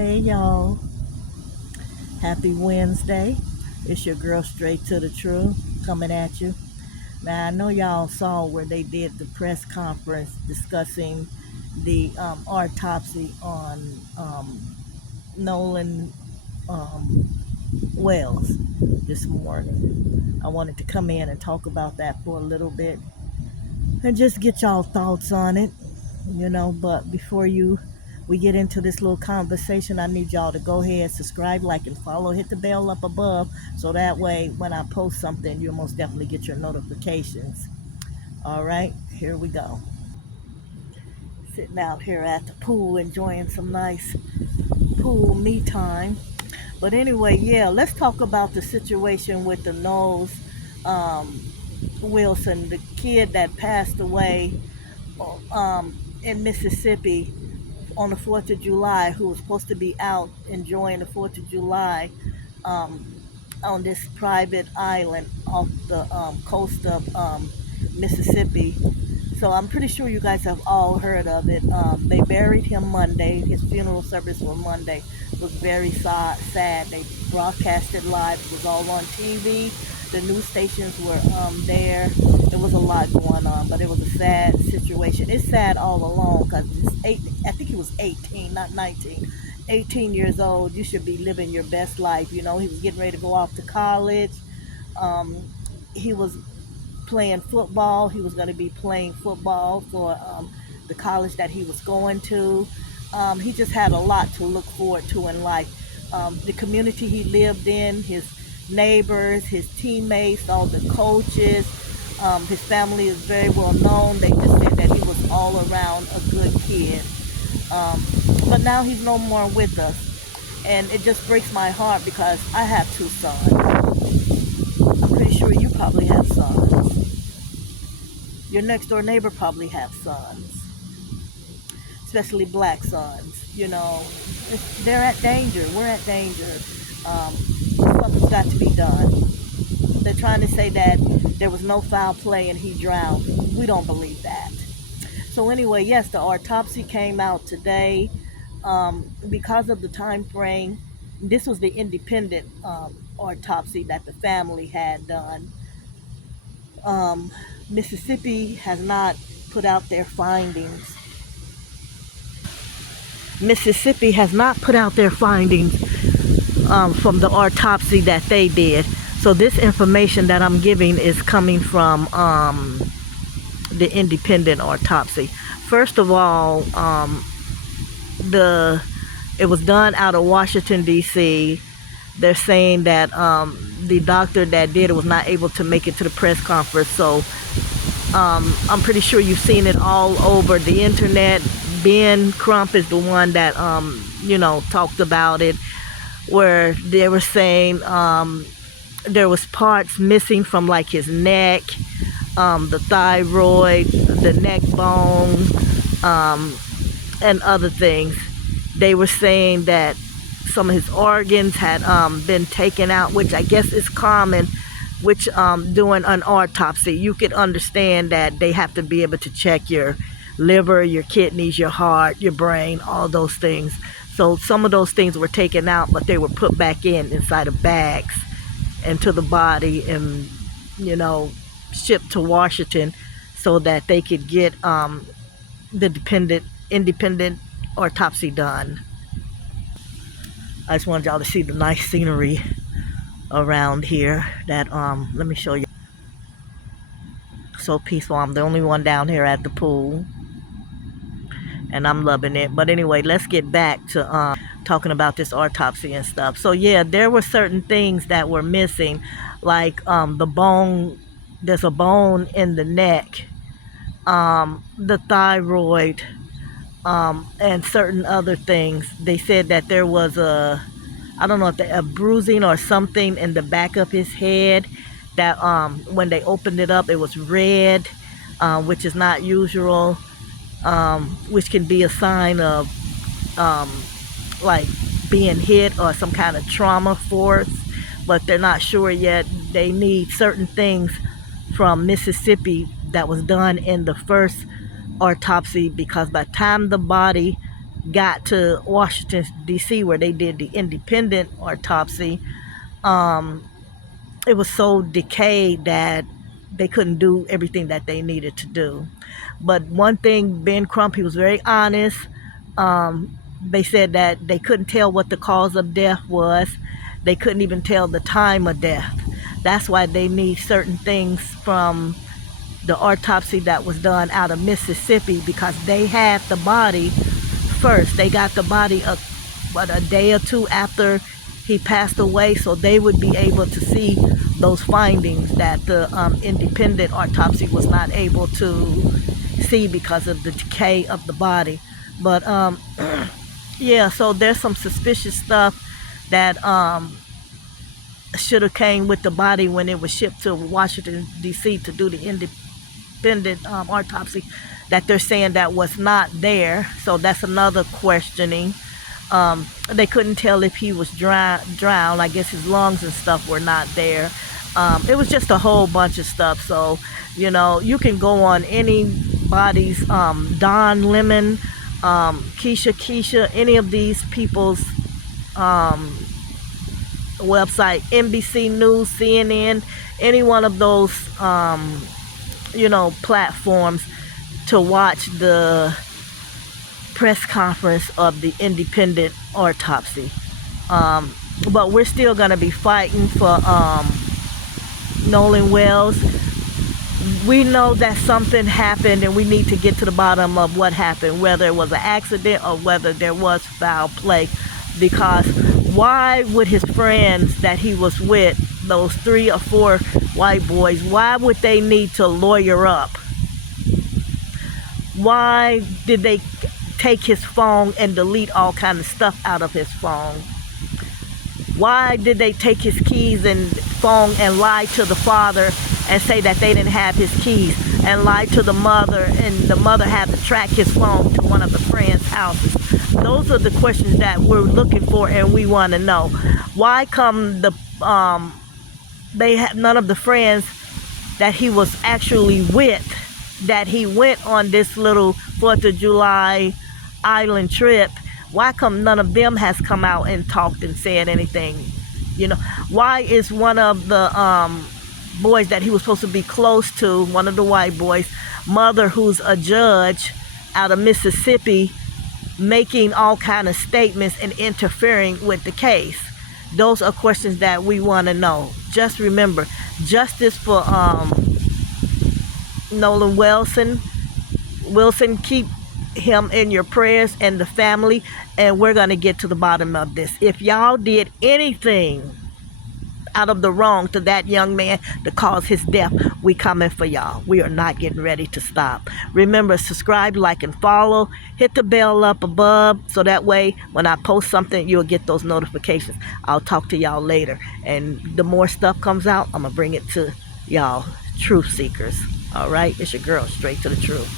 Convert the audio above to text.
Hey y'all, happy Wednesday. It's your girl Straight to the Truth coming at you. Now I know y'all saw where they did the press conference discussing the autopsy on Nolan Wells this morning. I wanted to come in and talk about that for a little bit and just get y'all thoughts on it, but before we get into this little conversation, I need y'all to go ahead, subscribe, like, and follow. Hit the bell up above so that way when I post something, you'll most definitely get your notifications. All right, here we go. Sitting out here at the pool, enjoying some nice pool me time. But anyway, yeah, let's talk about the situation with the nose um, Wilson, the kid that passed away in Mississippi on the 4th of July, who was supposed to be out enjoying the 4th of July um, on this private island off the coast of Mississippi. So I'm pretty sure you guys have all heard of it. They buried him Monday. His funeral service was Monday. It was very sad. They broadcasted live. It was all on TV. The news stations were there. There was a lot going on, but it was a sad situation. It's sad all along because I think he was 18, not 19. 18 years old. You should be living your best life. He was getting ready to go off to college. He was playing football. He was going to be playing football for the college that he was going to. He just had a lot to look forward to in life. The community he lived in, his neighbors, his teammates, all the coaches, his family is very well known. They just said that he was all around a good kid. But now he's no more with us. And it just breaks my heart because I have 2 sons. I'm pretty sure you probably have sons. Your next door neighbor probably have sons, especially black sons. They're at danger. We're at danger. Something's got to be done. They're trying to say that there was no foul play and he drowned. We don't believe that. So anyway, yes, the autopsy came out today. Because of the time frame, this was the independent autopsy that the family had done. Mississippi has not put out their findings. Mississippi has not put out their findings from the autopsy that they did. So this information that I'm giving is coming from the independent autopsy. First of all, it was done out of Washington, D.C. They're saying that the doctor that did it was not able to make it to the press conference. So I'm pretty sure you've seen it all over the internet. Ben Crump is the one that, talked about it, where they were saying there was parts missing from like his neck, the thyroid, the neck bone, and other things. They were saying that some of his organs had been taken out, which I guess is common, which doing an autopsy, you could understand that they have to be able to check your liver, your kidneys, your heart, your brain, all those things. So some of those things were taken out, but they were put back inside of bags into the body and, shipped to Washington so that they could get the independent autopsy done. I just wanted y'all to see the nice scenery around here that let me show you. So peaceful. I'm the only one down here at the pool and I'm loving it. But anyway, let's get back to talking about this autopsy and stuff. So yeah, there were certain things that were missing, like the bone. There's a bone in the neck, the thyroid, and certain other things. They said that there was I don't know if a bruising or something in the back of his head that when they opened it up, it was red, which is not usual, which can be a sign of like being hit or some kind of trauma force, but they're not sure yet. They need certain things from Mississippi that was done in the first autopsy, because by the time the body got to Washington D.C. where they did the independent autopsy, it was so decayed that they couldn't do everything that they needed to do. But one thing, Ben Crump, he was very honest. They said that they couldn't tell what the cause of death was. They couldn't even tell the time of death. That's why they need certain things from the autopsy that was done out of Mississippi, because they had the body first. They got the body a day or two after he passed away, so they would be able to see those findings that the independent autopsy was not able to see because of the decay of the body. But yeah, so there's some suspicious stuff that should have came with the body when it was shipped to Washington D.C. to do the independent autopsy, that they're saying that was not there. So that's another questioning. They couldn't tell if he was drowned. I guess his lungs and stuff were not there. It was just a whole bunch of stuff. So, you know, you can go on anybody's, Don Lemon, Keisha, any of these people's website, NBC News, CNN, any one of those, you know, platforms to watch the press conference of the independent autopsy. But we're still going to be fighting for Nolan Wells. We know that something happened and we need to get to the bottom of what happened, whether it was an accident or whether there was foul play. Because why would his friends that he was with, those 3 or 4 white boys, why would they need to lawyer up? Why did they take his phone and delete all kind of stuff out of his phone? Why did they take his keys and phone and lie to the father and say that they didn't have his keys, and lie to the mother, and the mother had to track his phone to one of the friends' houses? Those are the questions that we're looking for and we want to know. Why come the they had none of the friends that he was actually with, that he went on this little 4th of July island trip, why come none of them has come out and talked and said anything? You know, why is one of the boys that he was supposed to be close to, one of the white boys, mother, who's a judge out of Mississippi, making all kind of statements and interfering with the case? Those are questions that we want to know. Just remember, justice for Nolan Wilson, keep him in your prayers and the family, and we're going to get to the bottom of this. If y'all did anything out of the wrong to that young man to cause his death, we coming for y'all. We are not getting ready to stop. Remember, subscribe, like, and follow. Hit the bell up above so that way when I post something, you'll get those notifications. I'll talk to y'all later. And the more stuff comes out, I'm going to bring it to y'all truth seekers. All right? It's your girl, straight to the truth.